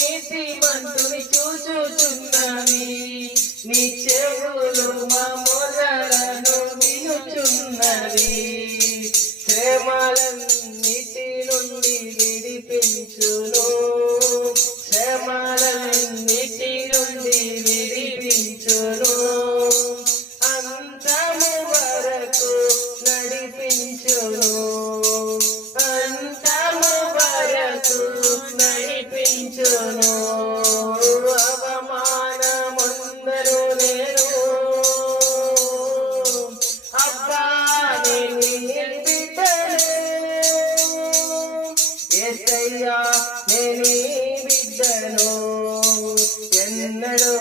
నీతిమంతుని చూచుచున్నవి, నీ చెవులు మా మొరలను వినుచున్నవి. శ్రమలన్నిటి నుండి విడిపించును, శ్రమలన్నిటి నుండి విడిపించును, అంతము వరకు నడిపించును, అంతము వరకు నడిపించును. అవమానమందరు నేను అబ్బా నీ బిడ్డను, యేసయ్యా నీ బిడ్డను. ఎన్నడూ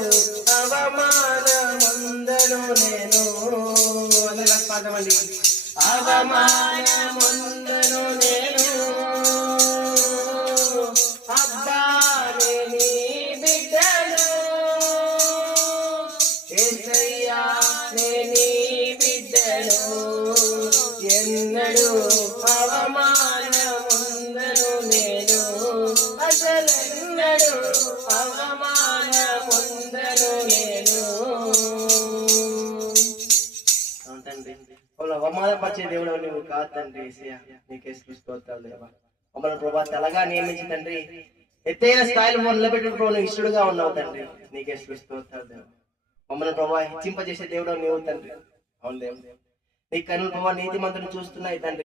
అవమానమందరు నేను పాదమండి. అవమానమందరు నేను అబ్బా నీ బిడ్డను, యేసయ్యా నీ బిడ్డను. ఎన్నడూ అవమానముందను నేను, అసలెన్నడూ అవమానముందను నేను. తండ్రి అవమానపరిచే దేవుడు నువ్వు కాదు తండ్రి. యేసయ్యా నీకే స్తోత్రాలు దేవా. మమ్మల్ని ప్రభా తెలగా నియమించి తండ్రి ఎత్తైన స్థాయిలో నిలబెట్టిన ప్రభు నువ్వు ఇష్టడుగా ఉన్నావు తండ్రి. నీకే స్తోత్రాలు దేవా. మమ్మల్ని ప్రభా హెచ్చింపజేసే దేవుడు నీవు తండ్రి. అవును దేవుడు, నీ కన్నులు ప్రభా నీతిమంతుని చూస్తున్నాయి తండ్రి.